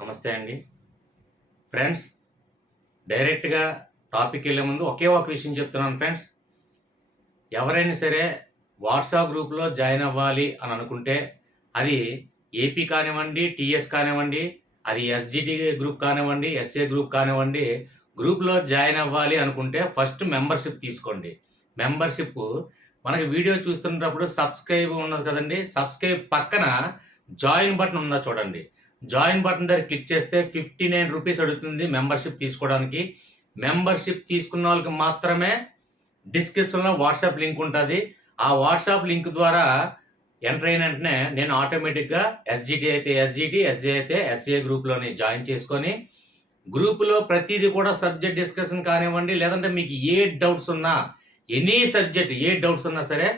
నమస్తే అండి. ఫ్రెండ్స్, డైరెక్ట్‌గా టాపిక్ ఎళ్ళే ముందు ఒకే ఒక విషయం చెప్తున్నాను ఫ్రెండ్స్. ఎవరైనా సరే వాట్సాప్ గ్రూప్‌లో జాయిన్ అవ్వాలి అని అనుకుంటే, అది ఏపీ కానివ్వండి, టీఎస్ కానివ్వండి, అది ఎస్‌జిటి గ్రూప్ కానివ్వండి, ఎస్ఏ గ్రూప్ కానివ్వండి, గ్రూప్‌లో జాయిన్ అవ్వాలి అనుకుంటే ఫస్ట్ మెంబర్‌షిప్ తీసుకోండి. మెంబర్‌షిప్పు మనకి వీడియో చూస్తున్నప్పుడు సబ్‌స్క్రైబ్ ఉన్నది కదండీ! సబ్‌స్క్రైబ్ పక్కన జాయిన్ బటన్ ఉందా చూడండి. జాయిన్ బటన్ దగ్గర క్లిక్ చేస్తే ₹59 అడుగుతుంది మెంబర్‌షిప్ తీసుకోవడానికి. మెంబర్‌షిప్ తీసుకున్న వాళ్ళకి మాత్రమే డిస్క్రిప్షన్‌లో వాట్సాప్ లింక్ ఉంటది. ఆ వాట్సాప్ లింక్ ద్వారా ఎంటర్ అయిన వెంటనే నేను ఆటోమేటిక్‌గా ఎస్‌జిటి అయితే ఎస్‌జిటి, ఎస్‌జే అయితే ఎస్‌ఏ గ్రూప్‌లోని జాయిన్ చేసుకొని, గ్రూప్‌లో ప్రతీది కూడా సబ్జెక్ట్ డిస్కషన్ కానివ్వండి, లేదంటే మీకు ఏ డౌట్స్ ఉన్నా, ఎనీ సబ్జెక్ట్ ఏ డౌట్స్ ఉన్నా సరే,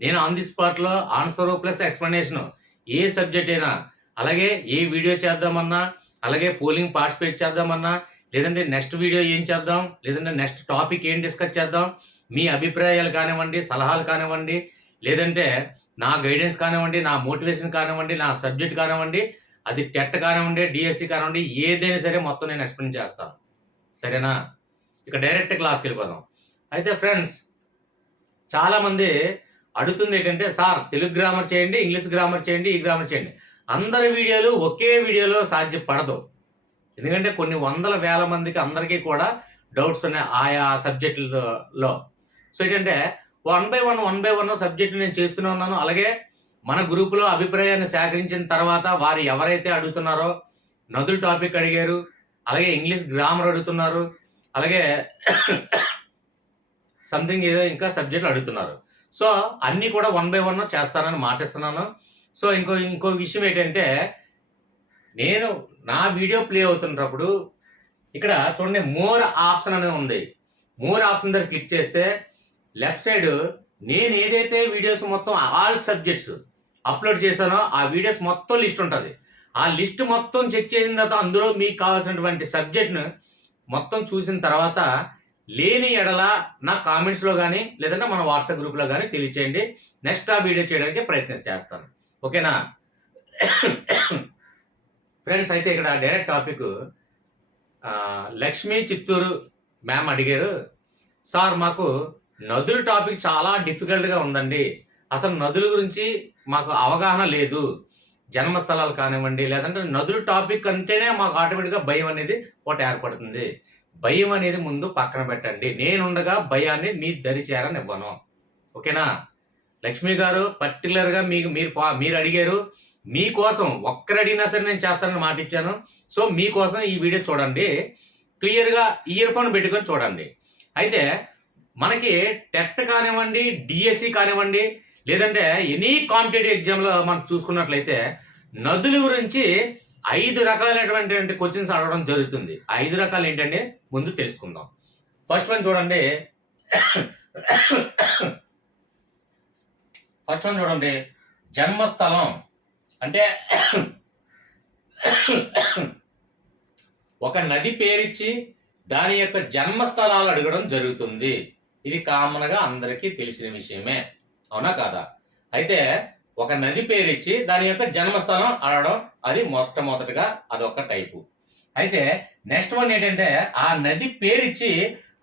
నేను ఆన్ ది స్పాట్‌లో ఆన్సరు ప్లస్ ఎక్స్‌ప్లనేషను ఏ సబ్జెక్ట్ అయినా, అలాగే ఏ వీడియో చేద్దామన్నా, అలాగే పోలింగ్ పార్టిసిపేట్ చేద్దామన్నా, లేదంటే నెక్స్ట్ వీడియో ఏం చేద్దాం, లేదంటే నెక్స్ట్ టాపిక్ ఏం డిస్కస్ చేద్దాం, మీ అభిప్రాయాలు కానివ్వండి, సలహాలు కానివ్వండి, లేదంటే నా గైడెన్స్ కానివ్వండి, నా మోటివేషన్ కానివ్వండి, నా సబ్జెక్ట్ కానివ్వండి, అది టెట్ కానివ్వండి, డీఎస్సీ కానివ్వండి, ఏదైనా సరే మొత్తం నేను ఎక్స్‌ప్లెయిన్ చేస్తాను. సరేనా? ఇక డైరెక్ట్ క్లాస్‌కెళ్ళిపోదాం. అయితే ఫ్రెండ్స్, చాలామంది అడుగుతుందేంటంటే, "సార్ తెలుగు గ్రామర్ చేయండి, ఇంగ్లీష్ గ్రామర్ చేయండి, ఈ గ్రామర్ చేయండి." అందరి వీడియోలు ఒకే వీడియోలో సాధ్యపడదు. ఎందుకంటే కొన్ని వందల వేల మందికి అందరికీ కూడా డౌట్స్ ఉన్నాయి ఆయా సబ్జెక్టులలో. సో ఏంటంటే వన్ బై వన్ సబ్జెక్ట్ నేను చేస్తూనే ఉన్నాను. అలాగే మన గ్రూప్‌లో అభిప్రాయాన్ని సేకరించిన తర్వాత వారు ఎవరైతే అడుగుతున్నారో నదులు టాపిక్ అడిగారు. అలాగే ఇంగ్లీష్ గ్రామర్ అడుగుతున్నారు. అలాగే సంథింగ్ ఏదో ఇంకా సబ్జెక్టులు అడుగుతున్నారు. సో అన్నీ కూడా వన్ బై వన్ చేస్తానని మాటిస్తున్నాను. సో ఇంకో విషయం ఏంటంటే, నేను నా వీడియో ప్లే అవుతున్నప్పుడు ఇక్కడ చూడండి మోర్ ఆప్షన్ అనేది ఉంది. మోర్ ఆప్షన్ దగ్గర క్లిక్ చేస్తే లెఫ్ట్ సైడ్ నేను ఏదైతే వీడియోస్ మొత్తం ఆల్ సబ్జెక్ట్స్ అప్లోడ్ చేశానో ఆ వీడియోస్ మొత్తం లిస్ట్ ఉంటది. ఆ లిస్ట్ మొత్తం చెక్ చేసిన తర్వాత అందులో మీకు కావాల్సినటువంటి సబ్జెక్ట్‌ను మొత్తం చూసిన తర్వాత లేని ఎడల నా కామెంట్స్‌లో గాని, లేదంటే మన వాట్సాప్ గ్రూప్‌లో గాని తెలియచేయండి. నెక్స్ట్ ఆ వీడియో చేయడానికి ప్రయత్నం చేస్తాను. ఓకేనా? ఫ్రెండ్స్, అయితే ఇక్కడ direct topic Lakshmi Chittoor ma'am అడిగారు. సార్ మాకు నదుల టాపిక్ చాలా డిఫికల్ట్‌గా ఉందండి. అసలు నదుల గురించి మాకు అవగాహన లేదు. జన్మస్థలాలు కానివ్వండి, లేదంటే నదుల టాపిక్ అంటేనే మాకు ఆటోమేటిక్‌గా భయం అనేది ఒకటి ఏర్పడుతుంది. భయం అనేది ముందు పక్కన పెట్టండి. నేనుండగా భయాన్ని మీ దరి చేరనివ్వను. ఓకేనా? లక్ష్మి గారు పర్టిక్యులర్‌గా మీరు అడిగారు. మీకోసం ఒక్కరడిగినా సరే నేను చేస్తానని మాటిచ్చాను. సో మీకోసం ఈ వీడియో చూడండి. క్లియర్‌గా ఇయర్ ఫోన్ పెట్టుకొని చూడండి. అయితే మనకి టెట్ కానివ్వండి, డీఎస్సీ కానివ్వండి, లేదంటే ఎనీ కాంపిటేటివ్ ఎగ్జామ్‌లో మనం చూసుకున్నట్లయితే నదుల గురించి 5 రకాలైనటువంటి క్వెషన్స్ అడగడం జరుగుతుంది. ఆ 5 రకాలు ఏంటండి? ముందు తెలుసుకుందాం. ఫస్ట్ వన్ చూడండి. ఫస్ట్ వన్ చూడండి. జన్మస్థలం అంటే ఒక నది పేరిచ్చి దాని యొక్క జన్మస్థలాలు అడగడం జరుగుతుంది. ఇది కామన్‌గా అందరికీ తెలిసిన విషయమే. అవునా కాదా? అయితే ఒక నది పేరిచ్చి దాని యొక్క జన్మస్థలం అడగడం అది మొట్టమొదటిగా అదొక టైపు. అయితే నెక్స్ట్ వన్ ఏంటంటే ఆ నది పేరిచ్చి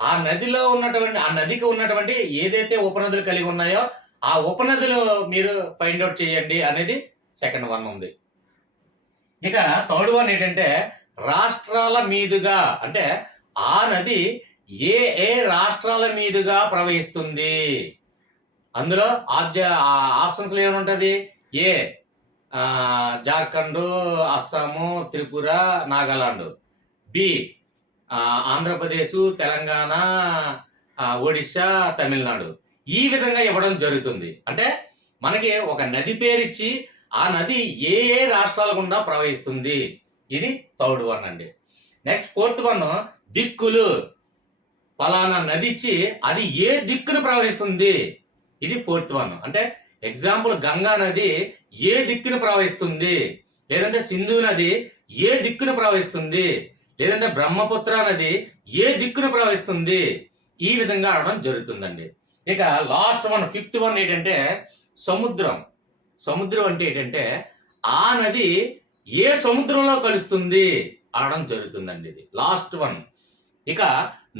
ఆ నదిలో ఉన్నటువంటి ఆ నదికి ఉన్నటువంటి ఏదైతే ఉపనదులు కలిగి ఉన్నాయో ఆ ఉపనదులు మీరు ఫైండ్ ఔట్ చేయండి అనేది సెకండ్ వన్ ఉంది. ఇక థర్డ్ వన్ ఏంటంటే రాష్ట్రాల మీదుగా అంటే ఆ నది ఏ ఏ రాష్ట్రాల మీదుగా ప్రవహిస్తుంది. అందులో ఆప్షన్స్‌లో ఏముంటది? ఏ జార్ఖండ్, అస్సాము, త్రిపుర, నాగాలాండ్. బి ఆంధ్రప్రదేశ్, తెలంగాణ, ఒడిస్సా, తమిళనాడు. ఈ విధంగా ఇవ్వడం జరుగుతుంది. అంటే మనకి ఒక నది పేరిచ్చి ఆ నది ఏ ఏ రాష్ట్రాల గుండా ప్రవహిస్తుంది. ఇది థర్డ్ వన్ అండి. నెక్స్ట్ ఫోర్త్ వన్ దిక్కులు. పలానా నది ఇచ్చి అది ఏ దిక్కును ప్రవహిస్తుంది. ఇది ఫోర్త్ వన్. అంటే ఎగ్జాంపుల్ గంగా నది ఏ దిక్కును ప్రవహిస్తుంది, లేదంటే సింధు నది ఏ దిక్కును ప్రవహిస్తుంది, లేదంటే బ్రహ్మపుత్ర నది ఏ దిక్కును ప్రవహిస్తుంది. ఈ విధంగా అడగడం జరుగుతుందండి. ఇక లాస్ట్ వన్ ఫిఫ్త్ వన్ ఏంటంటే సముద్రం. సముద్రం అంటే ఏంటంటే ఆ నది ఏ సముద్రంలో కలుస్తుంది అనడం జరుగుతుందండి. ఇది లాస్ట్ వన్. ఇక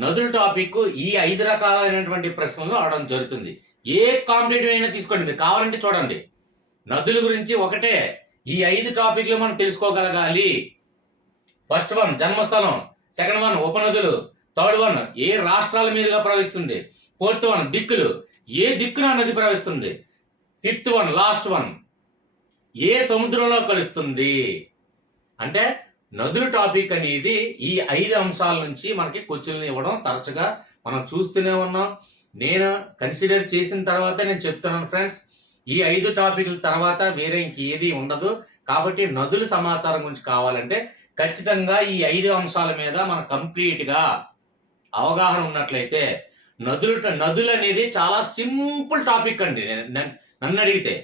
నదుల టాపిక్ ఈ 5 రకాలైనటువంటి ప్రశ్నలు అడగడం జరుగుతుంది. ఏ కాంపిటేటివ్ అయినా తీసుకోండి, మీరు కావాలంటే చూడండి. నదుల గురించి ఒకటే ఈ 5 టాపిక్లు మనం తెలుసుకోగలగాలి. ఫస్ట్ వన్ జన్మస్థలం, సెకండ్ వన్ ఉపనదులు, థర్డ్ వన్ ఏ రాష్ట్రాల మీదుగా ప్రవహిస్తుంది, ఫోర్త్ వన్ దిక్కులు, ఏ దిక్కున నది ప్రవహిస్తుంది, ఫిఫ్త్ వన్ లాస్ట్ వన్ ఏ సముద్రంలో కలుస్తుంది. అంటే నదుల టాపిక్ అనేది ఈ 5 అంశాల నుంచి మనకి క్వశ్చన్లు ఇవ్వడం తరచుగా మనం చూస్తూనే ఉన్నాం. నేను కన్సిడర్ చేసిన తర్వాత నేను చెప్తున్నాను ఫ్రెండ్స్, ఈ 5 టాపిక్ల తర్వాత వేరే ఇంకేది ఉండదు. కాబట్టి నదుల సమాచారం గురించి కావాలంటే ఖచ్చితంగా ఈ 5 అంశాల మీద మనం కంప్లీట్గా అవగాహన ఉన్నట్లయితే నదులు అనేది చాలా సింపుల్ టాపిక్ అండి నన్ను అడిగితే.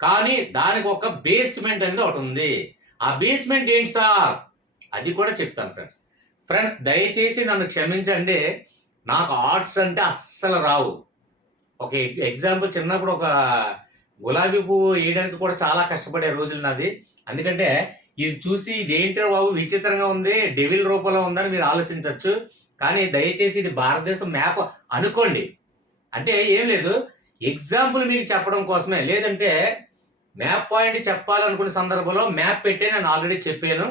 కానీ దానికి ఒక బేస్మెంట్ అనేది ఒకటి ఉంది. ఆ బేస్మెంట్ ఏంటి సార్, అది కూడా చెప్తాను ఫ్రెండ్స్ దయచేసి నన్ను క్షమించండి, నాకు ఆర్ట్స్ అంటే అస్సలు రావు. ఒక ఎగ్జాంపుల్, చిన్నప్పుడు ఒక గులాబీ పువ్వు వేయడానికి కూడా చాలా కష్టపడే రోజులు నాది. ఎందుకంటే ఇది చూసి ఇదేంటో బాబు విచిత్రంగా ఉంది, డెవిల్ రూపంలో ఉందని మీరు ఆలోచించవచ్చు. కానీ దయచేసి ఇది భారతదేశం మ్యాప్ అనుకోండి. అంటే ఏం లేదు, ఎగ్జాంపుల్ మీకు చెప్పడం కోసమే. లేదంటే మ్యాప్ పాయింట్ చెప్పాలనుకునే సందర్భంలో మ్యాప్ పెట్టే నేను ఆల్రెడీ చెప్పాను.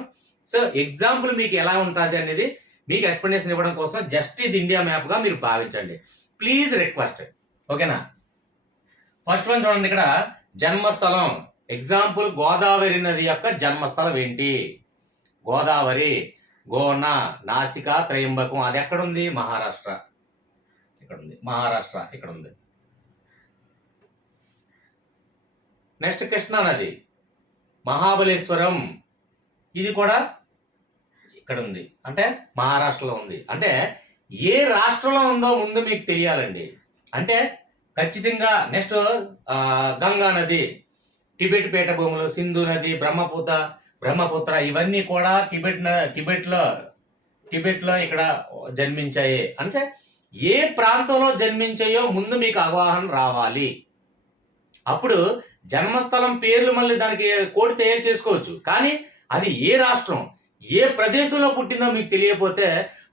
సో ఎగ్జాంపుల్ మీకు ఎలా ఉంటుంది అనేది మీకు ఎక్స్ప్లెనేషన్ ఇవ్వడం కోసం జస్ట్ ఇది ఇండియా మ్యాప్గా మీరు భావించండి. ప్లీజ్ రిక్వెస్ట్, ఓకేనా. ఫస్ట్ వన్ చూడండి, ఇక్కడ జన్మస్థలం. ఎగ్జాంపుల్ గోదావరి నది యొక్క జన్మస్థలం ఏంటి? గోదావరి, గోన, నాసిక, త్రయంబకం. అది ఎక్కడుంది? మహారాష్ట్ర. ఇక్కడ ఉంది మహారాష్ట్ర, ఇక్కడ ఉంది. నెక్స్ట్ కృష్ణా నది, మహాబలేశ్వరం. ఇది కూడా ఇక్కడ ఉంది, అంటే మహారాష్ట్రలో ఉంది. అంటే ఏ రాష్ట్రంలో ఉందో ముందు మీకు తెలియాలండి. అంటే ఖచ్చితంగా నెక్స్ట్ గంగా నది, టిబెట్ పీఠభూములు, సింధు నది, బ్రహ్మపుత్ర ఇవన్నీ కూడా టిబెట్లో ఇక్కడ జన్మించాయి. అంటే ఏ ప్రాంతంలో జన్మించాయో ముందు మీకు అవగాహన రావాలి. అప్పుడు జన్మస్థలం పేర్లు మళ్ళీ దానికి కోడ్ తయారు చేసుకోవచ్చు. కానీ అది ఏ రాష్ట్రం, ఏ ప్రదేశంలో పుట్టిందో మీకు తెలియకపోతే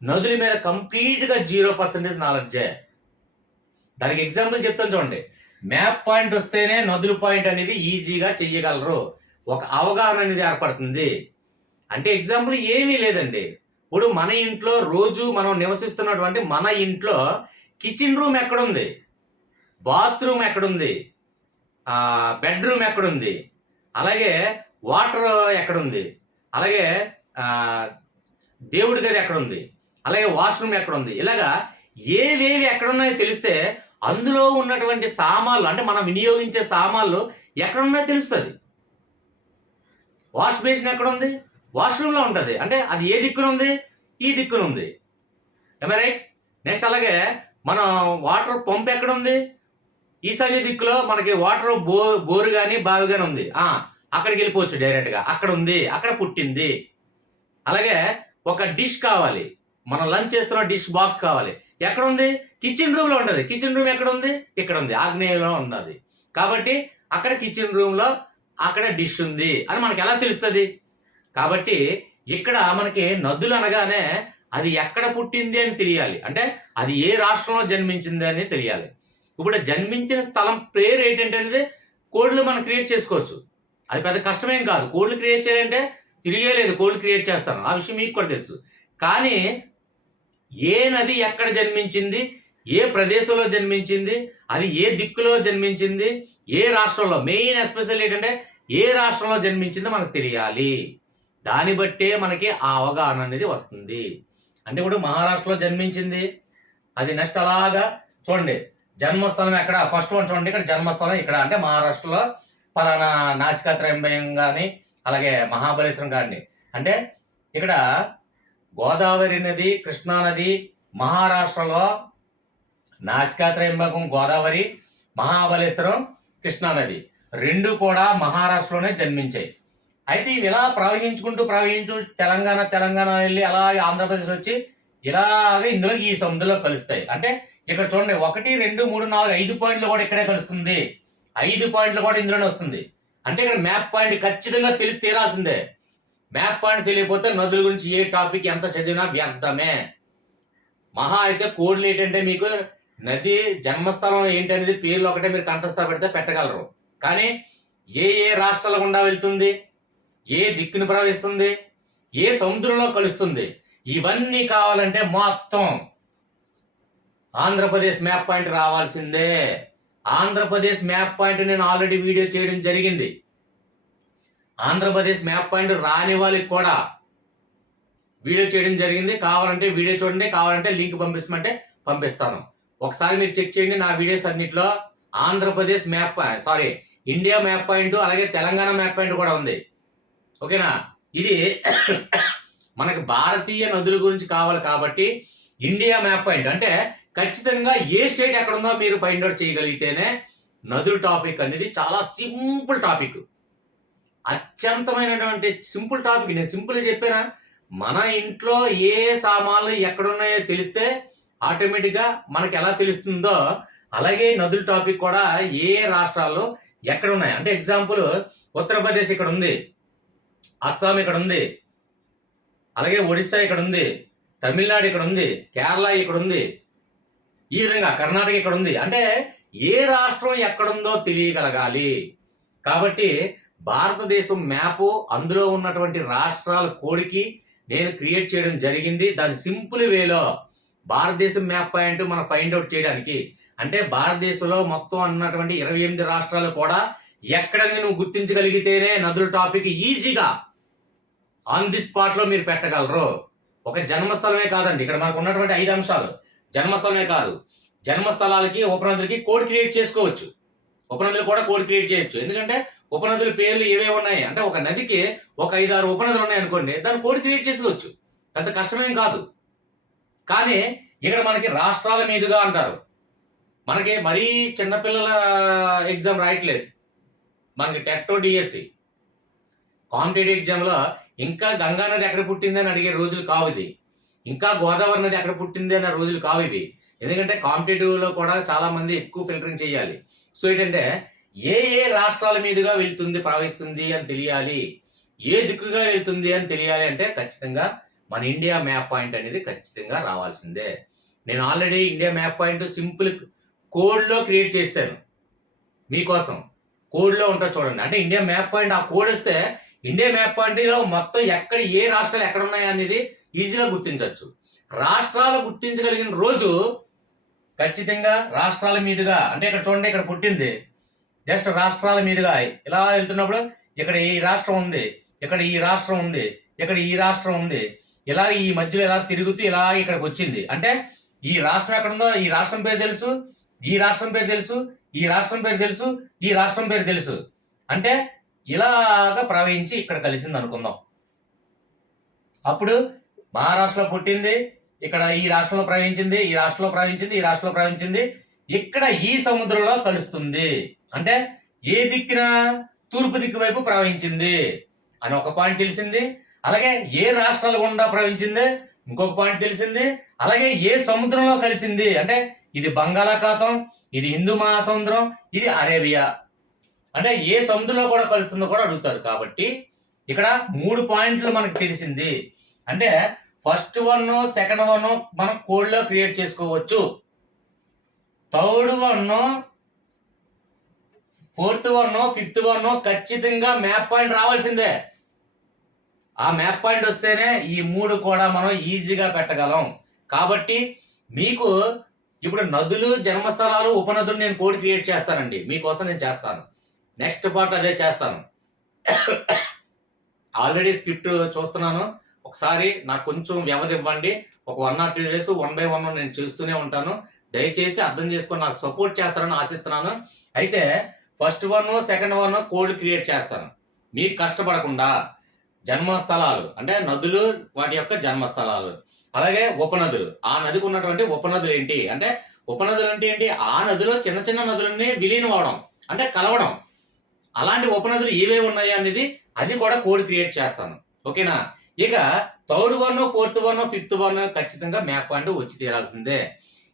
నదుల మీద కంప్లీట్గా 0% నాలెడ్జే. దానికి ఎగ్జాంపుల్ చెప్తాను చూడండి. మ్యాప్ పాయింట్ వస్తేనే నదుల పాయింట్ అనేది ఈజీగా చెయ్యగలరు, ఒక అవగాహన అనేది ఏర్పడుతుంది. అంటే ఎగ్జాంపుల్ ఏమీ లేదండి. ఇప్పుడు మన ఇంట్లో రోజు మనం నివసిస్తున్నటువంటి మన ఇంట్లో కిచెన్ రూమ్ ఎక్కడుంది, బాత్రూమ్ ఎక్కడుంది, బెడ్రూమ్ ఎక్కడుంది, అలాగే వాటర్ ఎక్కడుంది, అలాగే దేవుడి గది ఎక్కడుంది, అలాగే వాష్రూమ్ ఎక్కడుంది, ఇలాగా ఏవేవి ఎక్కడున్నాయో తెలిస్తే అందులో ఉన్నటువంటి సామాన్లు, అంటే మనం వినియోగించే సామాన్లు ఎక్కడున్నాయో తెలుస్తుంది. వాష్ బేసిన్ ఎక్కడుంది? వాష్రూమ్లో ఉంటుంది. అంటే అది ఏ దిక్కున ఉంది? ఈ దిక్కున ఉంది. ఏమై రైట్? నెక్స్ట్ అలాగే మన వాటర్ పంప్ ఎక్కడుంది? ఈశాన్య దిక్కులో మనకి వాటర్ బోరు కానీ బావి కానీ ఉంది. అక్కడికి వెళ్ళిపోవచ్చు డైరెక్ట్గా, అక్కడ ఉంది, అక్కడ పుట్టింది. అలాగే ఒక డిష్ కావాలి, మనం లంచ్ చేస్తున్న డిష్ బాక్స్ కావాలి, ఎక్కడ ఉంది? కిచెన్ రూమ్లో ఉంటుంది. కిచెన్ రూమ్ ఎక్కడ ఉంది? ఇక్కడ ఉంది, ఆగ్నేయంలో ఉన్నది. కాబట్టి అక్కడ కిచెన్ రూమ్లో అక్కడ డిష్ ఉంది అని మనకి ఎలా తెలుస్తుంది? కాబట్టి ఇక్కడ మనకి నదులు అనగానే అది ఎక్కడ పుట్టింది అని తెలియాలి, అంటే అది ఏ రాష్ట్రంలో జన్మించింది అని తెలియాలి. ఇప్పుడు జన్మించిన స్థలం పేరు ఏంటంటే అనేది కోడ్లు మనం క్రియేట్ చేసుకోవచ్చు. అది పెద్ద కష్టమేం కాదు. కోడ్లు క్రియేట్ చేయాలంటే తిరిగే లేదు, కోడ్లు క్రియేట్ చేస్తాను, ఆ విషయం మీకు కూడా తెలుసు. కానీ ఏ నది ఎక్కడ జన్మించింది, ఏ ప్రదేశంలో జన్మించింది, అది ఏ దిక్కులో జన్మించింది, ఏ రాష్ట్రంలో, మెయిన్ ఎస్పెషల్ ఏంటంటే ఏ రాష్ట్రంలో జన్మించిందో మనకు తెలియాలి. దాన్ని బట్టే మనకి ఆ అవగాహన అనేది వస్తుంది. అంటే ఇప్పుడు మహారాష్ట్రలో జన్మించింది, అది నెక్స్ట్ అలాగా చూడండి జన్మస్థలం ఎక్కడ, ఫస్ట్ వన్ చూడండి, ఇక్కడ జన్మస్థలం ఇక్కడ, అంటే మహారాష్ట్రలో పలానా నాసికా త్రయంబకం కానీ అలాగే మహాబలేశ్వరం కానీ. అంటే ఇక్కడ గోదావరి నది, కృష్ణా నది, మహారాష్ట్రలో నాసికా త్రయంబకం గోదావరి, మహాబలేశ్వరం కృష్ణా నది రెండు కూడా మహారాష్ట్రలోనే జన్మించాయి. అయితే ఇవి ఇలా ప్రవహించు తెలంగాణ వెళ్ళి అలాగే ఆంధ్రప్రదేశ్ వచ్చి ఇలాగే ఇందులో ఈ సముద్రంలో కలుస్తాయి. అంటే ఇక్కడ చూడండి 1, 2, 3, 4, 5 పాయింట్లు కూడా ఇక్కడే కలుస్తుంది. 5 పాయింట్లు కూడా ఇందులోనే వస్తుంది. అంటే ఇక్కడ మ్యాప్ పాయింట్ ఖచ్చితంగా తెలిసి తీరాల్సిందే. మ్యాప్ పాయింట్ తెలియకపోతే నదుల గురించి ఏ టాపిక్ ఎంత చదివినా వ్యర్థమే. మహా అయితే కోడ్లు ఏంటంటే మీకు నది జన్మస్థలం ఏంటనేది పేర్లు ఒకటే మీరు కంఠస్థ పెడితే పెట్టగలరు. కానీ ఏ ఏ రాష్ట్రాల గుండా వెళ్తుంది, ఏ దిక్కును ప్రవహిస్తుంది, ఏ సముద్రంలో కలుస్తుంది, ఇవన్నీ కావాలంటే మొత్తం ఆంధ్రప్రదేశ్ మ్యాప్ పాయింట్ రావాల్సిందే. ఆంధ్రప్రదేశ్ మ్యాప్ పాయింట్ నేను ఆల్రెడీ వీడియో చేయడం జరిగింది. ఆంధ్రప్రదేశ్ మ్యాప్ పాయింట్ రాని వాళ్ళకి కూడా వీడియో చేయడం జరిగింది. కావాలంటే వీడియో చూడండి, కావాలంటే లింక్ పంపిస్తామంటే పంపిస్తాను. ఒకసారి మీరు చెక్ చేయండి. నా వీడియోస్ అన్నిట్లో Andhra Pradesh map India map point అలాగే తెలంగాణ మ్యాప్ పాయింట్ కూడా ఉంది. ఓకేనా? ఇది మనకి భారతీయ నదుల గురించి కావాలి కాబట్టి ఇండియా మ్యాప్ పాయింట్ అంటే ఖచ్చితంగా ఏ స్టేట్ ఎక్కడుందో మీరు ఫైండ్ అవుట్ చేయగలిగితేనే నదుల టాపిక్ అనేది చాలా సింపుల్ టాపిక్, అత్యంతమైనటువంటి సింపుల్ టాపిక్. నేను సింపుల్గా చెప్పానా? మన ఇంట్లో ఏ సామాన్లు ఎక్కడున్నాయో తెలిస్తే ఆటోమేటిక్గా మనకి ఎలా తెలుస్తుందో అలాగే నదుల టాపిక్ కూడా ఏ రాష్ట్రాల్లో ఎక్కడ ఉన్నాయి అంటే ఎగ్జాంపుల్ ఉత్తరప్రదేశ్ ఇక్కడ ఉంది, అస్సాం ఇక్కడ ఉంది, అలాగే ఒడిస్సా ఇక్కడ ఉంది, తమిళనాడు ఇక్కడ ఉంది, కేరళ ఇక్కడ ఉంది, ఈ విధంగా కర్ణాటక ఇక్కడ ఉంది. అంటే ఏ రాష్ట్రం ఎక్కడుందో తెలియగలగాలి. కాబట్టి భారతదేశం మ్యాపు అందులో ఉన్నటువంటి రాష్ట్రాల కోడికి నేను క్రియేట్ చేయడం జరిగింది. దాని సింపుల్ వేలో భారతదేశం మ్యాప్ పాయింట్ మనం ఫైండ్ అవుట్ చేయడానికి అంటే భారతదేశంలో మొత్తం ఉన్నటువంటి 28 రాష్ట్రాలు కూడా ఎక్కడని నువ్వు గుర్తించగలిగితేనే నదుల టాపిక్ ఈజీగా ఆన్ ది స్పాట్ లో మీరు పెట్టగలరు. ఒక జన్మస్థలమే కాదండి, ఇక్కడ మనకు ఉన్నటువంటి 5 అంశాలు జన్మస్థలమే కాదు, జన్మస్థలాలకి ఉపనదులకి కోడ్ క్రియేట్ చేసుకోవచ్చు. ఉపనదులు కూడా కోడ్ క్రియేట్ చేయొచ్చు. ఎందుకంటే ఉపనదుల పేర్లు ఏవే ఉన్నాయి అంటే ఒక నదికి ఒక 5-6 ఉపనదులు ఉన్నాయి అనుకోండి, దాన్ని కోడ్ క్రియేట్ చేసుకోవచ్చు. అంత కష్టమేం కాదు. కానీ ఇక్కడ మనకి రాష్ట్రాల మీదుగా అంటారు. మనకి మరీ చిన్నపిల్లల ఎగ్జామ్ రాయట్లేదు, మనకి టెట్టో డిఎస్సి కాంపిటేటివ్ ఎగ్జామ్లో ఇంకా గంగా నది ఎక్కడ పుట్టింది అని అడిగే రోజులు కావు ఇది, ఇంకా గోదావరి నది ఎక్కడ పుట్టింది అనే రోజులు కావు ఇవి. ఎందుకంటే కాంపిటేటివ్లో కూడా చాలా మంది ఎక్కువ ఫిల్టరింగ్ చేయాలి. సో ఏంటంటే ఏ ఏ రాష్ట్రాల మీదుగా వెళ్తుంది ప్రవహిస్తుంది అని తెలియాలి, ఏ దిక్కుగా వెళ్తుంది అని తెలియాలి అంటే ఖచ్చితంగా మన ఇండియా మ్యాప్ పాయింట్ అనేది ఖచ్చితంగా రావాల్సిందే. నేను already India map point simple కోడ్లో క్రియేట్ చేశాను మీకోసం. కోడ్లో ఉంటా చూడండి. అంటే ఇండియా మ్యాప్ పాయింట్ ఆ కోడ్ వస్తే ఇండియా మ్యాప్ పాయింట్లో మొత్తం ఎక్కడ ఏ రాష్ట్రాలు ఎక్కడ ఉన్నాయి అనేది ఈజీగా గుర్తించవచ్చు. రాష్ట్రాలు గుర్తించగలిగిన రోజు ఖచ్చితంగా రాష్ట్రాల మీదుగా అంటే ఇక్కడ చూడండి, ఇక్కడ పుట్టింది జస్ట్ రాష్ట్రాల మీదుగా ఇలా వెళ్తున్నప్పుడు ఇక్కడ ఈ రాష్ట్రం ఉంది, ఇక్కడ ఈ రాష్ట్రం ఉంది, ఇక్కడ ఈ రాష్ట్రం ఉంది, ఇలా ఈ మధ్యలో ఇలా తిరుగుతూ ఇలా ఇక్కడికి వచ్చింది. అంటే ఈ రాష్ట్రం ఎక్కడుందో ఈ రాష్ట్రం పేరు తెలుసు, ఈ రాష్ట్రం పేరు తెలుసు, ఈ రాష్ట్రం పేరు తెలుసు, ఈ రాష్ట్రం పేరు తెలుసు. అంటే ఇలాగా ప్రవహించి ఇక్కడ కలిసింది అనుకుందాం. అప్పుడు మహారాష్ట్రలో పుట్టింది, ఇక్కడ ఈ రాష్ట్రంలో ప్రవహించింది, ఈ రాష్ట్రంలో ప్రవహించింది, ఈ రాష్ట్రంలో ప్రవహించింది, ఇక్కడ ఈ సముద్రంలో కలుస్తుంది. అంటే ఏ దిక్కున తూర్పు దిక్కు వైపు ప్రవహించింది అని ఒక పాయింట్ తెలిసింది. అలాగే ఏ రాష్ట్రాల గుండా ప్రవహించింది ఇంకొక పాయింట్ తెలిసింది. అలాగే ఏ సముద్రంలో కలిసింది అంటే ఇది బంగాళాఖాతం, ఇది హిందూ మహాసముద్రం, ఇది అరేబియా, అంటే ఏ సముద్రంలో కూడా కలుస్తుందో కూడా అడుగుతారు. కాబట్టి ఇక్కడ 3 పాయింట్లు మనకు తెలిసింది. అంటే ఫస్ట్ వన్ సెకండ్ వన్ మనం కోడ్లో క్రియేట్ చేసుకోవచ్చు, third one fourth one fifth one ఖచ్చితంగా మ్యాప్ పాయింట్ రావాల్సిందే. ఆ మ్యాప్ పాయింట్ వస్తేనే ఈ 3 కూడా మనం ఈజీగా పెట్టగలం. కాబట్టి మీకు ఇప్పుడు నదులు జన్మస్థలాలు ఉపనదులు నేను కోడ్ క్రియేట్ చేస్తానండి, మీకోసం నేను చేస్తాను. నెక్స్ట్ పార్ట్ అదే చేస్తాను. ఆల్రెడీ స్క్రిప్ట్ చూస్తున్నాను, ఒకసారి నాకు కొంచెం వ్యవధి ఇవ్వండి. ఒక 1 or 2 days 1 by 1 నేను చేస్తూనే ఉంటాను. దయచేసి అర్థం చేసుకొని నాకు సపోర్ట్ చేస్తారని ఆశిస్తున్నాను. అయితే first one second one code create చేస్తాను, మీరు కష్టపడకుండా. జన్మస్థలాలు అంటే నదులు, వాటి యొక్క జన్మస్థలాలు, అలాగే ఉపనదులు, ఆ నదికి ఉన్నటువంటి ఉపనదులు ఏంటి అంటే ఉపనదులు అంటే ఏంటి, ఆ నదిలో చిన్న చిన్న నదులన్నీ విలీనం అవడం అంటే కలవడం, అలాంటి ఉపనదులు ఏవేవి ఉన్నాయి అనేది అది కూడా కోడ్ క్రియేట్ చేస్తాను. ఓకేనా? ఇక third one fourth one fifth one ఖచ్చితంగా మ్యాప్ పాయింట్ వచ్చి తీరాల్సిందే.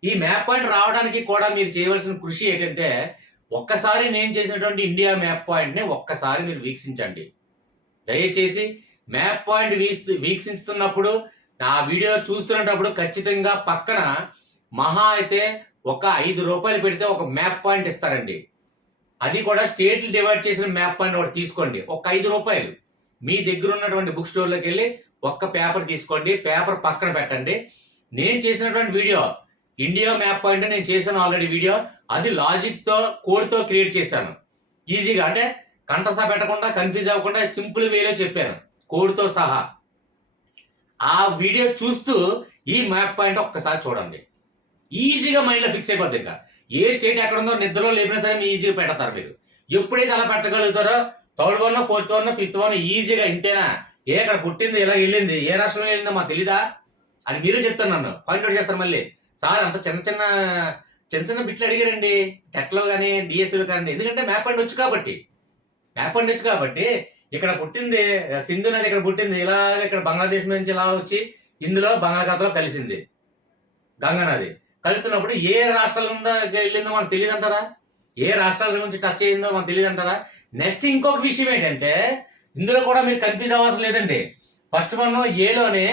ఈ మ్యాప్ పాయింట్ రావడానికి కూడా మీరు చేయవలసిన కృషి ఏంటంటే ఒక్కసారి నేను చేసినటువంటి ఇండియా మ్యాప్ పాయింట్ని ఒక్కసారి మీరు వీక్షించండి. దయచేసి మ్యాప్ పాయింట్ వీక్షిస్తున్నప్పుడు ఆ వీడియో చూస్తున్నప్పుడు ఖచ్చితంగా పక్కన మహా అయితే ఒక ₹5 పెడితే ఒక మ్యాప్ పాయింట్ ఇస్తారండి. అది కూడా స్టేట్లు డివైడ్ చేసిన మ్యాప్ పాయింట్ ఒకటి తీసుకోండి. ఒక ₹5 మీ దగ్గర ఉన్నటువంటి బుక్ స్టోర్లోకి వెళ్ళి ఒక్క పేపర్ తీసుకోండి. పేపర్ పక్కన పెట్టండి. నేను చేసినటువంటి వీడియో ఇండియా మ్యాప్ పాయింట్ నేను చేశాను ఆల్రెడీ వీడియో. అది లాజిక్తో కోడ్తో క్రియేట్ చేశాను. ఈజీగా అంటే కంటసా పెట్టకుండా కన్ఫ్యూజ్ అవ్వకుండా సింపుల్ వేలో చెప్పాను కోడ్తో సహా. ఆ వీడియో చూస్తూ ఈ మ్యాప్ పాయింట్ ఒక్కసారి చూడండి. ఈజీగా మైండ్లో ఫిక్స్ అయిపోద్ది. ఇంకా ఏ స్టేట్ ఎక్కడ ఉందో నిద్రలో లేపినా సరే మీ ఈజీగా పెడతారు మీరు. ఎప్పుడైతే అలా పెట్టగలుగుతారో 3rd one 4th one 5th one ఈజీగా ఇంతేనా ఇక్కడ పుట్టింది ఇలా వెళ్ళింది ఏ రాష్ట్రంలో వెళ్ళిందో మాకు తెలీదా అని మీరే చెప్తారు. నన్ను పాయింట్అవుట్ చేస్తారు మళ్ళీ. సార్ అంత చిన్న బిట్లు అడిగారండి టెట్లో కానీ డిఎస్సీలో కానీ. ఎందుకంటే మ్యాప్ పాయింట్ వచ్చు కాబట్టి ఇక్కడ పుట్టింది సింధు నది ఇక్కడ పుట్టింది ఇలా ఇక్కడ బంగ్లాదేశ్ నుంచి ఇలా వచ్చి ఇందులో బంగాళాఖాతంలో కలిసింది గంగా నది. కలుస్తున్నప్పుడు ఏ రాష్ట్రాల ఉందో వెళ్ళిందో మనకు తెలియదు అంటారా? ఏ రాష్ట్రాల నుంచి టచ్ అయ్యిందో మనకు తెలియదు అంటారా? నెక్స్ట్ ఇంకొక విషయం ఏంటంటే ఇందులో కూడా మీరు కన్ఫ్యూజ్ అవ్వాల్సిన లేదండి. ఫస్ట్ వన్ ఏలోనే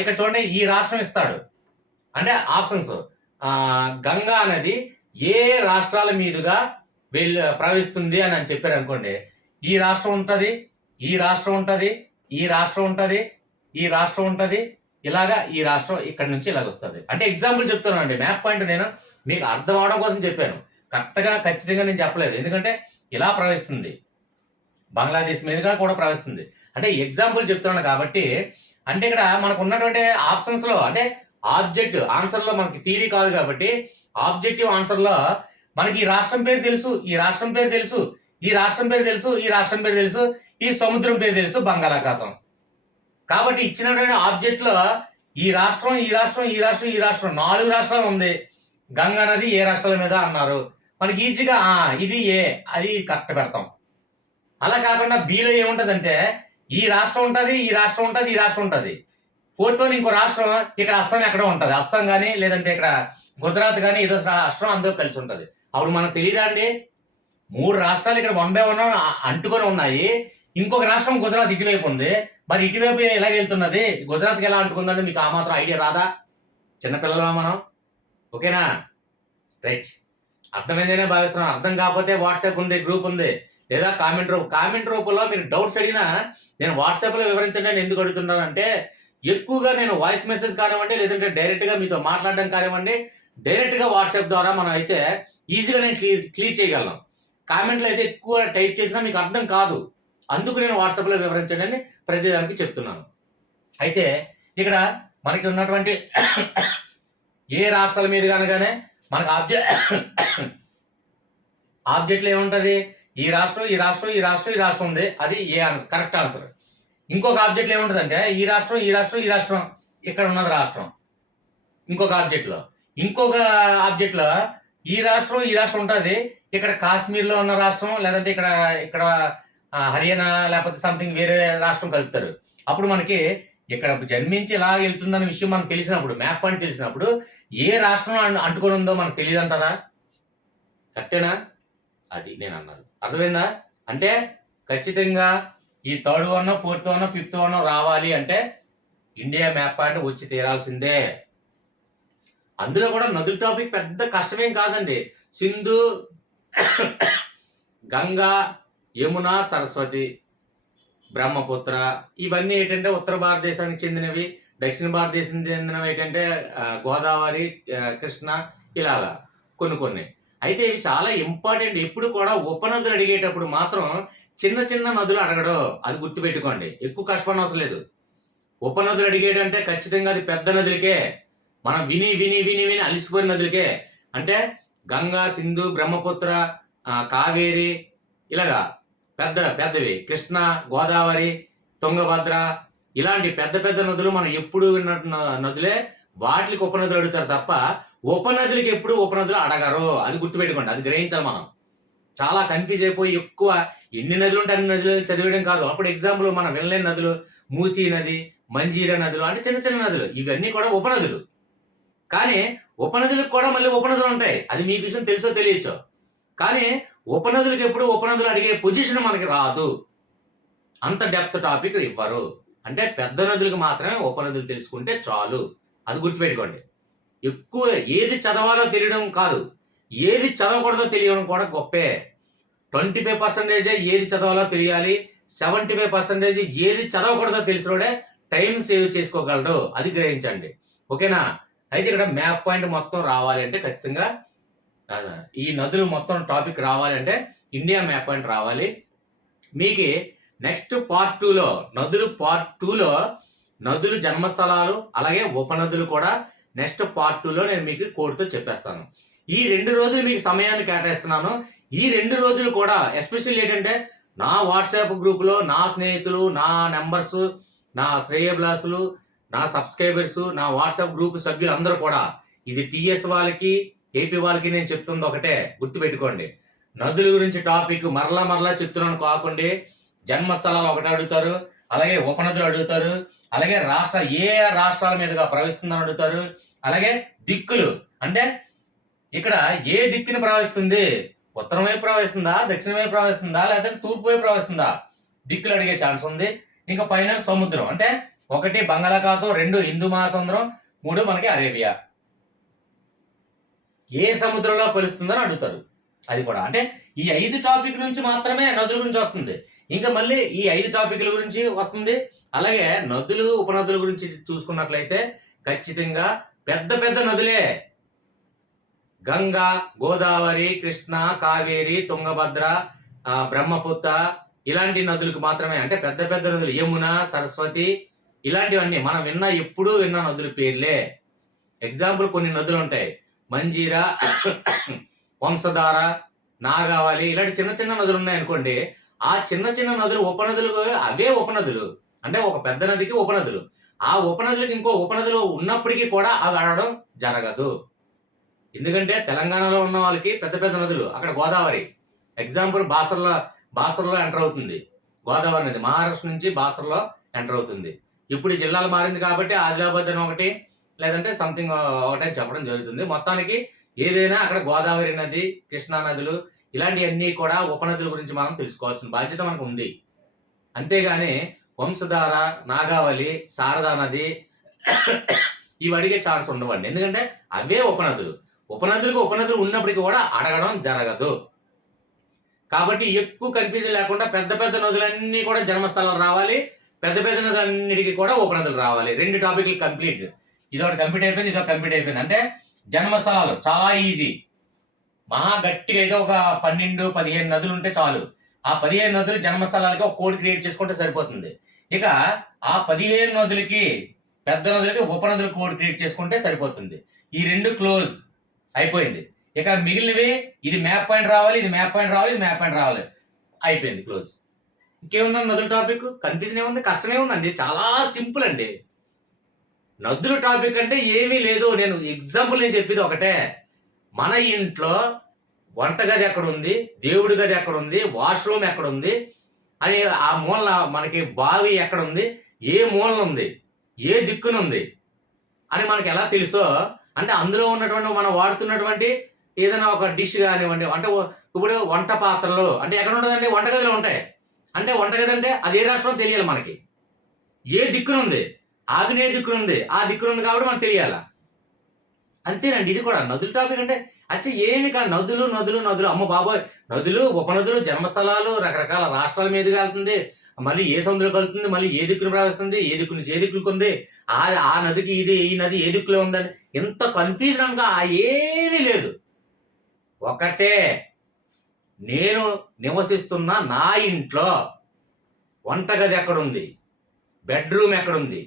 ఇక్కడ చూడండి ఈ రాష్ట్రం ఇస్తాడు. అంటే ఆప్షన్స్ గంగా నది ఏ రాష్ట్రాల మీదుగా ప్రవహిస్తుంది అని చెప్పారు అనుకోండి. ఈ రాష్ట్రం ఉంటుంది, ఈ రాష్ట్రం ఉంటుంది, ఈ రాష్ట్రం ఉంటుంది, ఈ రాష్ట్రం ఉంటుంది, ఇలాగా ఈ రాష్ట్రం ఇక్కడ నుంచి ఇలాగ వస్తుంది. అంటే ఎగ్జాంపుల్ చెప్తున్నాను అండి. మ్యాప్ పాయింట్ నేను మీకు అర్థం అవడం కోసం చెప్పాను. కరెక్ట్గా ఖచ్చితంగా నేను చెప్పలేదు. ఎందుకంటే ఇలా ప్రవహిస్తుంది, బంగ్లాదేశ్ మీదుగా కూడా ప్రవహిస్తుంది. అంటే ఎగ్జాంపుల్ చెప్తున్నాను కాబట్టి. అంటే ఇక్కడ మనకు ఉన్నటువంటి ఆప్షన్స్లో అంటే ఆబ్జెక్ట్ ఆన్సర్లో మనకి థియరీ కాదు కాబట్టి ఆబ్జెక్టివ్ ఆన్సర్లో మనకి ఈ రాష్ట్రం పేరు తెలుసు, ఈ రాష్ట్రం పేరు తెలుసు, ఈ రాష్ట్రం పేరు తెలుసు, ఈ రాష్ట్రం పేరు తెలుసు, ఈ సముద్రం పేరు తెలుసు బంగాళాఖాతం. కాబట్టి ఇచ్చినటువంటి ఆబ్జెక్ట్లో ఈ రాష్ట్రం ఈ రాష్ట్రం ఈ రాష్ట్రం ఈ రాష్ట్రం 4 రాష్ట్రాలు ఉంది. గంగా నది ఏ రాష్ట్రాల మీద అన్నారు. మనకి ఈజీగా ఇది ఏ అది కరెక్ట్ పెడతాం. అలా కాకుండా బీలో ఏముంటదంటే ఈ రాష్ట్రం ఉంటుంది, ఈ రాష్ట్రం ఉంటుంది, ఈ రాష్ట్రం ఉంటుంది. 4th వన్ ఇంకో రాష్ట్రం ఇక్కడ అస్సాం ఎక్కడో ఉంటుంది. అస్సాం కానీ లేదంటే ఇక్కడ గుజరాత్ కానీ ఏదో రాష్ట్రం అందరూ కలిసి ఉంటుంది. అప్పుడు మనకు తెలియదా అండి? 3 రాష్ట్రాలు ఇక్కడ 1 by 1 అంటుకొని ఉన్నాయి. ఇంకొక రాష్ట్రం గుజరాత్ ఇటువైపు ఉంది. మరి ఇటువైపు ఎలా వెళ్తున్నది, గుజరాత్కి ఎలా అంటుకుందని మీకు ఆ మాత్రం ఐడియా రాదా? చిన్నపిల్లలమా మనం? ఓకేనా? రైట్, అర్థమైందనే భావిస్తున్నాను. అర్థం కాకపోతే వాట్సాప్ ఉంది, గ్రూప్ ఉంది, లేదా కామెంట్ రూపంలో మీరు డౌట్స్ అడిగినా నేను వాట్సాప్లో వివరించండి అని ఎందుకు అడుగుతున్నానంటే ఎక్కువగా నేను వాయిస్ మెసేజ్ కానివ్వండి లేదంటే డైరెక్ట్గా మీతో మాట్లాడడం కానివ్వండి డైరెక్ట్గా వాట్సాప్ ద్వారా మనం అయితే ఈజీగా నేను క్లియర్ చేయగలను. కామెంట్లో అయితే ఎక్కువ టైప్ చేసినా మీకు అర్థం కాదు. అందుకు నేను వాట్సాప్లో వివరించండి అని ప్రతిదానికి చెప్తున్నాను. అయితే ఇక్కడ మనకి ఉన్నటువంటి ఏ రాష్ట్రాల మీద కనుకనే మనకు ఆబ్జెక్ట్లో ఏముంటుంది? ఈ రాష్ట్రం ఈ రాష్ట్రం ఈ రాష్ట్రం ఈ రాష్ట్రం ఉంది. అది ఏ ఆన్సర్, కరెక్ట్ ఆన్సర్. ఇంకొక ఆబ్జెక్ట్లో ఏముంటుందంటే ఈ రాష్ట్రం ఈ రాష్ట్రం ఈ రాష్ట్రం ఇక్కడ ఉన్నది రాష్ట్రం. ఇంకొక ఆబ్జెక్ట్లో ఈ రాష్ట్రం ఈ రాష్ట్రం ఉంటుంది. ఇక్కడ కాశ్మీర్లో ఉన్న రాష్ట్రం లేదంటే ఇక్కడ హర్యానా లేకపోతే సంథింగ్ వేరే రాష్ట్రం కలుపుతారు. అప్పుడు మనకి ఇక్కడ జన్మించి ఇలా వెళ్తుందన్న విషయం మనకు తెలిసినప్పుడు మ్యాప్ పాయింట్ తెలిసినప్పుడు ఏ రాష్ట్రం అంటుకొని ఉందో మనకు తెలియదు అంటారా? కరెక్టేనా? అది నేను అన్నాను. అర్థమైందా? అంటే ఖచ్చితంగా ఈ 3rd one 4th one 5th one రావాలి అంటే ఇండియా మ్యాప్ పాయింట్ వచ్చి తీరాల్సిందే. అందులో కూడా నదుల టాపిక్ పెద్ద కష్టమేం కాదండి. సింధు, గంగా, యమున, సరస్వతి, బ్రహ్మపుత్ర ఇవన్నీ ఏంటంటే ఉత్తర భారతదేశానికి చెందినవి. దక్షిణ భారతదేశానికి చెందినవి ఏంటంటే గోదావరి, కృష్ణ ఇలాగా కొన్ని. అయితే ఇవి చాలా ఇంపార్టెంట్. ఎప్పుడు కూడా ఉపనదులు అడిగేటప్పుడు మాత్రం చిన్న నదులు అడగడు, అది గుర్తుపెట్టుకోండి. ఎక్కువ కష్టపడిన అవసరం లేదు. ఉపనదులు అడిగేటంటే ఖచ్చితంగా అది పెద్ద నదులకే. మనం విని అలిసిపోయిన నదులకే. అంటే గంగా, సింధు, బ్రహ్మపుత్ర, కావేరి ఇలాగా పెద్దవి, కృష్ణ, గోదావరి, తుంగభద్ర ఇలాంటి పెద్ద నదులు మనం ఎప్పుడు విన్న నదులే. వాటికి ఉపనదులు అడుగుతారు తప్ప ఉపనదులకి ఎప్పుడు ఉపనదులు అడగరు. అది గుర్తుపెట్టుకోండి, అది గ్రహించాలి. మనం చాలా కన్ఫ్యూజ్ అయిపోయి ఎక్కువ ఎన్ని నదులు ఉంటే అన్ని నదులు చదివేయడం కాదు. అప్పుడు ఎగ్జాంపుల్ మనం వినలేని నదులు మూసీ నది, మంజీరా నదులు అంటే చిన్న నదులు, ఇవన్నీ కూడా ఉపనదులు. కానీ ఉపనదులకు కూడా మళ్ళీ ఉపనదులు ఉంటాయి. అది మీకు విషయం తెలుసో తెలియచ్చో. కానీ ఉపనదులకు ఎప్పుడు ఉపనదులు అడిగే పొజిషన్ మనకి రాదు. అంత డెప్త్ టాపిక్ ఇవ్వరు. అంటే పెద్ద నదులకు మాత్రమే ఉపనదులు తెలుసుకుంటే చాలు. అది గుర్తుపెట్టుకోండి. ఎక్కువ ఏది చదవాలో తెలియడం కాదు, ఏది చదవకూడదో తెలియడం కూడా గొప్పే. 25% ఏది చదవాలో తెలియాలి, 75% ఏది చదవకూడదో తెలిసినోడే టైం సేవ్ చేసుకోగలడు. అది గ్రహించండి. ఓకేనా? అయితే ఇక్కడ మ్యాప్ పాయింట్ మొత్తం రావాలి అంటే ఖచ్చితంగా ఈ నదులు మొత్తం టాపిక్ రావాలి అంటే ఇండియా మ్యాప్ పాయింట్ రావాలి. మీకు నెక్స్ట్ పార్ట్ 2లో పార్ట్ 2లో నదులు జన్మస్థలాలు అలాగే ఉపనదులు కూడా నెక్స్ట్ పార్ట్ 2లో నేను మీకు కోడ్తో చెప్పేస్తాను. ఈ 2 రోజులు మీకు సమయాన్ని కేటాయిస్తున్నాను. ఈ 2 రోజులు కూడా ఎస్పెషల్ ఏంటంటే నా వాట్సాప్ గ్రూప్లో నా స్నేహితులు, నా నెంబర్స్, నా శ్రేయభిలాసులు, నా సబ్స్క్రైబర్స్, నా వాట్సాప్ గ్రూప్ సభ్యులు అందరూ కూడా ఇది టీఎస్ వాళ్ళకి, ఏపీ వాళ్ళకి నేను చెప్తుంది ఒకటే, గుర్తుపెట్టుకోండి. నదుల గురించి టాపిక్ మరలా చెప్తున్నాను కాకుండా జన్మస్థలాలు ఒకటి అడుగుతారు, అలాగే ఉపనదులు అడుగుతారు, అలాగే ఏ రాష్ట్రాల మీదుగా ప్రవహిస్తుందని అడుగుతారు, అలాగే దిక్కులు అంటే ఇక్కడ ఏ దిక్కుని ప్రవహిస్తుంది, ఉత్తరం వైపు ప్రవహిస్తుందా, దక్షిణ వైపు ప్రవహిస్తుందా, లేకపోతే తూర్పు వైపు ప్రవహిస్తుందా, దిక్కులు అడిగే ఛాన్స్ ఉంది. ఇంకా ఫైనల్ సముద్రం అంటే 1 బంగాళాఖాతం, 2 హిందూ మహాసముద్రం, 3 మనకి అరేబియా. ఏ సముద్రంలో కలుస్తుందని అడుగుతారు. అది కూడా అంటే ఈ 5 టాపిక్ నుంచి మాత్రమే నదుల గురించి వస్తుంది. ఇంకా మళ్ళీ ఈ 5 టాపిక్ల గురించి వస్తుంది. అలాగే నదులు ఉపనదుల గురించి చూసుకున్నట్లయితే ఖచ్చితంగా పెద్ద నదులే గంగా, గోదావరి, కృష్ణ, కావేరి, తుంగభద్ర, బ్రహ్మపుత్ర ఇలాంటి నదులకు మాత్రమే, అంటే పెద్ద నదులు యమున, సరస్వతి ఇలాంటివన్నీ మనం ఎప్పుడూ విన్న నదుల పేర్లే. ఎగ్జాంపుల్ కొన్ని నదులు ఉంటాయి, మంజీరా, వంశధార, నాగావళి ఇలాంటి చిన్న నదులు ఉన్నాయి అనుకోండి. ఆ చిన్న నదులు ఉపనదులు, అవే ఉపనదులు. అంటే ఒక పెద్ద నదికి ఉపనదులు, ఆ ఉపనదులకు ఇంకో ఉపనదులు ఉన్నప్పటికీ కూడా అవి ఆడడం జరగదు. ఎందుకంటే తెలంగాణలో ఉన్న వాళ్ళకి పెద్ద నదులు, అక్కడ గోదావరి ఎగ్జాంపుల్ బాసర్లో ఎంటర్ అవుతుంది గోదావరి నది, మహారాష్ట్ర నుంచి బాసర్లో ఎంటర్ అవుతుంది. ఇప్పుడు జిల్లాలు మారింది కాబట్టి ఆదిలాబాద్ అని ఒకటి, లేదంటే సంథింగ్ ఒకటి చెప్పడం జరుగుతుంది. మొత్తానికి ఏదైనా అక్కడ గోదావరి నది, కృష్ణా నదులు ఇలాంటివన్నీ కూడా ఉపనదుల గురించి మనం తెలుసుకోవాల్సిన బాధ్యత మనకు ఉంది. అంతేగాని వంశధార, నాగావళి, శారదా నది ఇవి అడిగే ఛాన్స్ ఉండవండి. ఎందుకంటే అవే ఉపనదులకు ఉపనదులు ఉన్నప్పటికీ కూడా అడగడం జరగదు. కాబట్టి ఎక్కువ కన్ఫ్యూజన్ లేకుండా పెద్ద నదులన్నీ కూడా జన్మస్థలాలు రావాలి, పెద్ద నదులన్నిటికీ కూడా ఉపనదులు రావాలి. 2 టాపిక్లు కంప్లీట్. ఇదొకటి కంప్లీట్ అయిపోయింది, ఇదొకటి కంప్లీట్ అయిపోయింది. అంటే జన్మస్థలాలు చాలా ఈజీ. మహా గట్టిగా అయితే ఒక 12-15 నదులు ఉంటే చాలు. ఆ 15 నదులు జన్మస్థలాలకి ఒక కోడ్ క్రియేట్ చేసుకుంటే సరిపోతుంది. ఇక ఆ 15 నదులకి, పెద్ద నదులకి ఉపనదులు కోడ్ క్రియేట్ చేసుకుంటే సరిపోతుంది. ఈ 2 క్లోజ్ అయిపోయింది. ఇక మిగిలినవి ఇది మ్యాప్ పాయింట్ రావాలి, ఇది మ్యాప్ పాయింట్ రావాలి, ఇది మ్యాప్ పాయింట్ రావాలి, అయిపోయింది, క్లోజ్. ఇంకేముందండి నదుల టాపిక్? కన్ఫ్యూజన్ ఏముంది, కష్టమే ఉందండి, చాలా సింపుల్ అండి. నదుల టాపిక్ అంటే ఏమీ లేదు. నేను చెప్పేది ఒకటే, మన ఇంట్లో వంటగది ఎక్కడుంది, దేవుడి గది ఎక్కడుంది, వాష్రూమ్ ఎక్కడుంది అని, ఆ మూలన మనకి బావి ఎక్కడుంది, ఏ మూలన ఉంది, ఏ దిక్కునుంది అని మనకి ఎలా తెలుసో, అంటే అందులో ఉన్నటువంటి మనం వాడుతున్నటువంటి ఏదైనా ఒక డిష్ కానివ్వండి, అంటే ఇప్పుడు వంట పాత్రలు అంటే ఎక్కడ ఉంటుందండి, వంటగదిలో ఉంటాయి. అంటే వంటగది అంటే అది ఏ రాష్ట్రం తెలియాలి మనకి, ఏ దిక్కునుంది, ఆగ్నేయ దిక్కునుంది, ఆ దిక్కునుంది కాబట్టి మనకు తెలియాలా. అంతేనండి. ఇది కూడా నదుల టాపిక్ అంటే ఏమి కాదు. నదులు అమ్మ బాబోయ్, నదులు ఉపనదులు జన్మస్థలాలు రకరకాల రాష్ట్రాల మీదుగా వెళ్తుంది, మళ్ళీ ఏ సముద్రం కలుగుతుంది, మళ్ళీ ఏ దిక్కును ప్రవేశిస్తుంది, ఏ దిక్కు నుంచి ఏ దిక్కుకు ఉంది, ఆ నదికి ఈ నది ఏ దిక్కులో ఉందని ఎంత కన్ఫ్యూజన్ అనగా ఏమీ లేదు. ఒకటే, నేను నివసిస్తున్న నా ఇంట్లో వంటగది ఎక్కడుంది, బెడ్రూమ్ ఎక్కడుంది,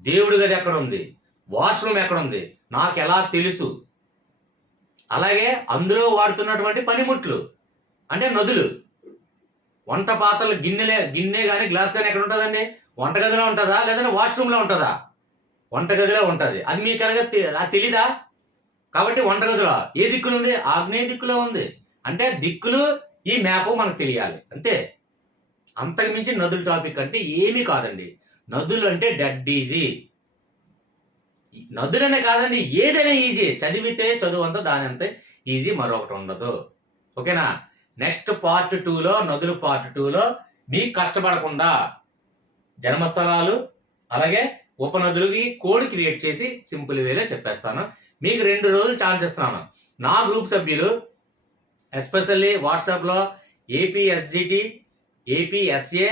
దేవుడి గది ఎక్కడుంది, వాష్రూమ్ ఎక్కడుంది నాకు ఎలా తెలుసు. అలాగే అందులో వాడుతున్నటువంటి పనిముట్లు అంటే నదులు, వంట పాత్రలు, గిన్నె కానీ గ్లాస్ కానీ ఎక్కడ ఉంటుందండి, వంటగదిలో ఉంటుందా లేదంటే వాష్రూమ్లో ఉంటుందా? వంటగదిలో ఉంటుంది. అది మీకు ఎలాగ తెలీదా? కాబట్టి వంటగదిలో ఏ దిక్కులు ఉంది, ఆగ్నేయ దిక్కులో ఉంది. అంటే దిక్కులు ఈ మ్యాప్ మనకు తెలియాలి అంతే. అంతకు మించి నదుల టాపిక్ అంటే ఏమీ కాదండి. నదులు అంటే డెడ్ ఈజీ. నదులనే కాదండి, ఏదైనా ఈజీ. చదివితే చదువు అంతా దాని అంతే ఈజీ, మరొకటి ఉండదు. ఓకేనా? నెక్స్ట్ పార్ట్ 2లో నదులు పార్ట్ 2లో మీకు కష్టపడకుండా జన్మస్థలాలు అలాగే ఉపనదులకి కోడ్ క్రియేట్ చేసి సింపుల్ వేలో చెప్పేస్తాను. మీకు 2 రోజులు ఛాన్స్ ఇస్తున్నాను. నా గ్రూప్ సభ్యులు ఎస్పెషల్లీ వాట్సాప్లో ఏపీఎస్జిటి, ఏపీఎస్ఏ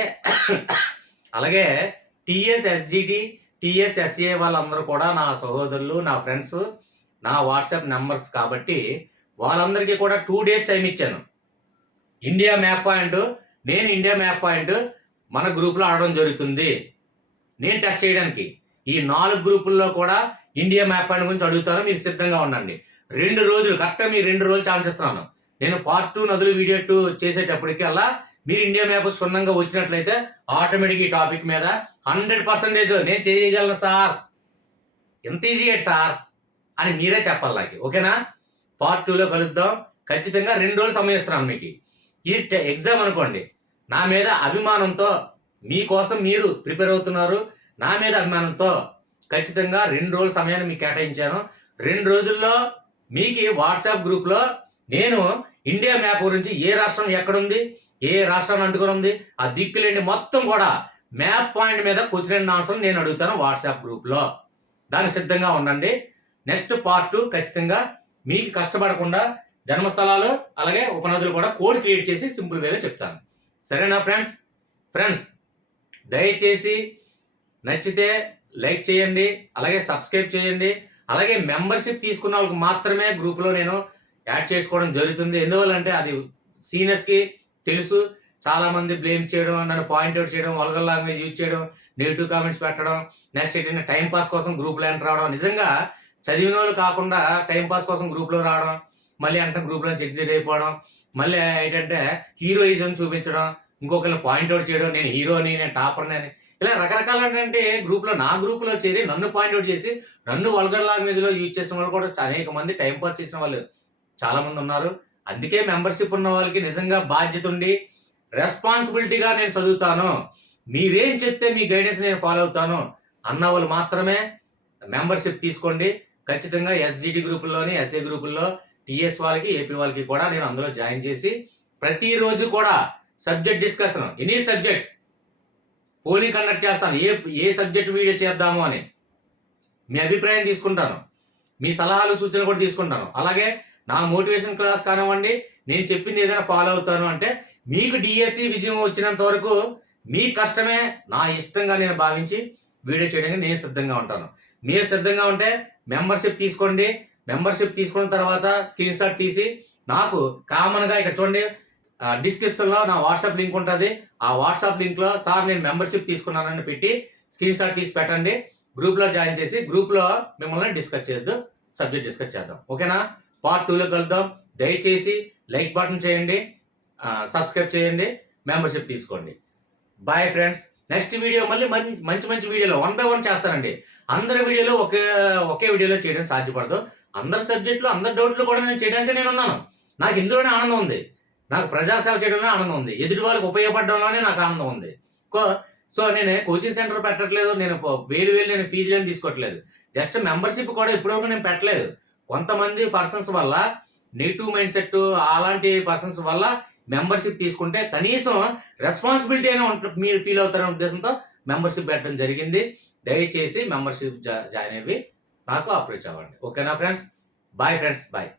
అలాగే టీఎస్ఎస్జిటి, టీఎస్ఎస్ఏ వాళ్ళందరూ కూడా నా సహోదరులు, నా ఫ్రెండ్స్, నా వాట్సాప్ నెంబర్స్ కాబట్టి వాళ్ళందరికీ కూడా 2 days టైం ఇచ్చాను. ఇండియా మ్యాప్ పాయింట్, నేను ఇండియా మ్యాప్ పాయింట్ మన గ్రూప్లో ఆడడం జరుగుతుంది నేను టెస్ట్ చేయడానికి. ఈ 4 గ్రూపుల్లో కూడా ఇండియా మ్యాప్ పాయింట్ గురించి అడుగుతాను, మీరు సిద్ధంగా ఉండండి. 2 రోజులు కరెక్ట్గా మీరు 2 రోజులు ఛాన్స్ ఇస్తున్నాను. నేను పార్ట్ 2 నదులు వీడియో 2 చేసేటప్పటికి అలా మీరు ఇండియా మ్యాప్ క్షుణ్ణంగా వచ్చినట్లయితే ఆటోమేటిక్ ఈ టాపిక్ మీద 100% నేను చేయగలను సార్, ఎంత ఈజీ సార్ అని మీరే చెప్పాలి నాకు. ఓకేనా? పార్ట్ 2లో కలుద్దాం. ఖచ్చితంగా 2 రోజులు సమయం ఇస్తున్నాను మీకు. ఈ ఎగ్జామ్ అనుకోండి, నా మీద అభిమానంతో మీకోసం మీరు ప్రిపేర్ అవుతున్నారు, నా మీద అభిమానంతో ఖచ్చితంగా 2 రోజుల సమయాన్ని మీకు కేటాయించాను. 2 రోజుల్లో మీకు వాట్సాప్ గ్రూప్లో నేను ఇండియా మ్యాప్ గురించి ఏ రాష్ట్రం ఎక్కడుంది, ఏ రాష్ట్రాన్ని అంటుకుని ఉంది, ఆ దిక్కులేండి మొత్తం కూడా మ్యాప్ పాయింట్ మీద క్వశ్చన్ అండ్ ఆన్సర్ నేను అడుగుతాను వాట్సాప్ గ్రూప్లో. దానికి సిద్ధంగా ఉండండి. నెక్స్ట్ పార్ట్ 2 ఖచ్చితంగా మీకు కష్టపడకుండా జన్మస్థలాలు అలాగే ఉపనదులు కూడా కోడ్ క్రియేట్ చేసి సింపుల్ వేలో చెప్తాను. సరేనా ఫ్రెండ్స్ దయచేసి నచ్చితే లైక్ చేయండి, అలాగే సబ్స్క్రైబ్ చేయండి. అలాగే మెంబర్షిప్ తీసుకున్న వాళ్ళకి మాత్రమే గ్రూప్లో నేను యాడ్ చేసుకోవడం జరుగుతుంది. ఎందువల్లంటే అది సీనియర్స్కి తెలుసు. చాలామంది బ్లేమ్ చేయడం, నన్ను పాయింట్అవుట్ చేయడం, వల్గర్ లాంగ్వేజ్ యూజ్ చేయడం, నెగిటివ్ కామెంట్స్ పెట్టడం, నెక్స్ట్ ఏంటంటే టైంపాస్ కోసం గ్రూప్లో ఎంటర్ రావడం. నిజంగా చదివిన వాళ్ళు కాకుండా టైంపాస్ కోసం గ్రూప్లో రావడం, మళ్ళీ అంటే గ్రూప్లో నుంచి ఎగ్జిట్ అయిపోవడం, మళ్ళీ ఏంటంటే హీరోయిజం చూపించడం, ఇంకొకరిని పాయింట్అవుట్ చేయడం, నేను హీరోని, నేను టాపర్ని అని ఇలా రకరకాల ఏంటంటే నా గ్రూప్లో చేరి నన్ను పాయింట్అవుట్ చేసి నన్ను వల్గర్ లాంగ్వేజ్లో యూజ్ చేసిన వాళ్ళు కూడా అనేక మంది టైంపాస్ చేసిన వాళ్ళు చాలామంది ఉన్నారు. అందుకే మెంబర్షిప్ ఉన్న వాళ్ళకి నిజంగా బాధ్యత ఉండి రెస్పాన్సిబిలిటీగా నేను చదువుతాను, మీరేం చెప్తే మీ గైడెన్స్ నేను ఫాలో అవుతాను అన్న వాళ్ళు మాత్రమే మెంబర్షిప్ తీసుకోండి. ఖచ్చితంగా ఎస్జిటి గ్రూపుల్లోని, ఎస్ఏ గ్రూపుల్లో, టీఎస్ వాళ్ళకి, ఏపీ వాళ్ళకి కూడా నేను అందులో జాయిన్ చేసి ప్రతిరోజు కూడా subject discussion, any subject polling conduct చేస్తాను. ఏ సబ్జెక్ట్ వీడియో చేద్దాము అని మీ అభిప్రాయం తీసుకుంటాను, మీ సలహాలు సూచనలు కూడా తీసుకుంటాను. అలాగే నా మోటివేషన్ క్లాస్ కానివ్వండి, నేను చెప్పింది ఏదైనా ఫాలో అవుతాను అంటే మీకు డిఎస్సి విజయం వచ్చినంత వరకు మీ కష్టమే నా ఇష్టంగా నేను భావించి వీడియో చేయడానికి నేను సిద్ధంగా ఉంటాను. మీరు సిద్ధంగా ఉంటే మెంబర్షిప్ తీసుకోండి. మెంబర్షిప్ తీసుకున్న తర్వాత స్క్రీన్ షాట్ తీసి నాకు కామన్గా ఇక్కడ చూడండి డిస్క్రిప్షన్లో నా వాట్సాప్ లింక్ ఉంటుంది. ఆ వాట్సాప్ లింక్లో సార్ నేను మెంబర్షిప్ తీసుకున్నానని పెట్టి స్క్రీన్ షాట్ తీసి పెట్టండి. గ్రూప్లో జాయిన్ చేసి గ్రూప్లో మిమ్మల్ని డిస్కస్ చేద్దాం, సబ్జెక్ట్ డిస్కస్ చేద్దాం. ఓకేనా? పార్ట్ 2లో కలుద్దాం. దయచేసి లైక్ బటన్ చేయండి, సబ్స్క్రైబ్ చేయండి, మెంబర్షిప్ తీసుకోండి. Bye friends. నెక్స్ట్ వీడియో మళ్ళీ మంచి వీడియోలో 1 by 1 చేస్తానండి. అందరి వీడియోలో ఒకే వీడియోలో చేయడం సాధ్యపడదు. అందరి సబ్జెక్టులు, అందరి డౌట్లు కూడా నేను చేయడానికి నేను ఉన్నాను. నాకు ఇందులోనే ఆనందం ఉంది. నాకు ప్రజాసేవ చేయడంలో ఆనందం ఉంది. ఎదుటి వాళ్ళకి ఉపయోగపడడంలోనే నాకు ఆనందం ఉంది. సో నేను కోచింగ్ సెంటర్ పెట్టట్లేదు, నేను వేలు నేను ఫీజులు ఏం తీసుకోవట్లేదు. జస్ట్ మెంబర్షిప్ కూడా ఇప్పటివరకు నేను పెట్టలేదు. కొంతమంది పర్సన్స్ వల్ల నెగిటివ్ మైండ్ సెట్ అలాంటి పర్సన్స్ వల్ల మెంబర్షిప్ తీసుకుంటే కనీసం రెస్పాన్సిబిలిటీ అయినా మీరు ఫీల్ అవుతారనే ఉద్దేశంతో మెంబర్షిప్ పెట్టడం జరిగింది. దయచేసి మెంబర్షిప్ జాయిన్ అయ్యి నాకు అప్రోచ్ అవ్వండి. ఓకేనా ఫ్రెండ్స్? Bye friends, bye.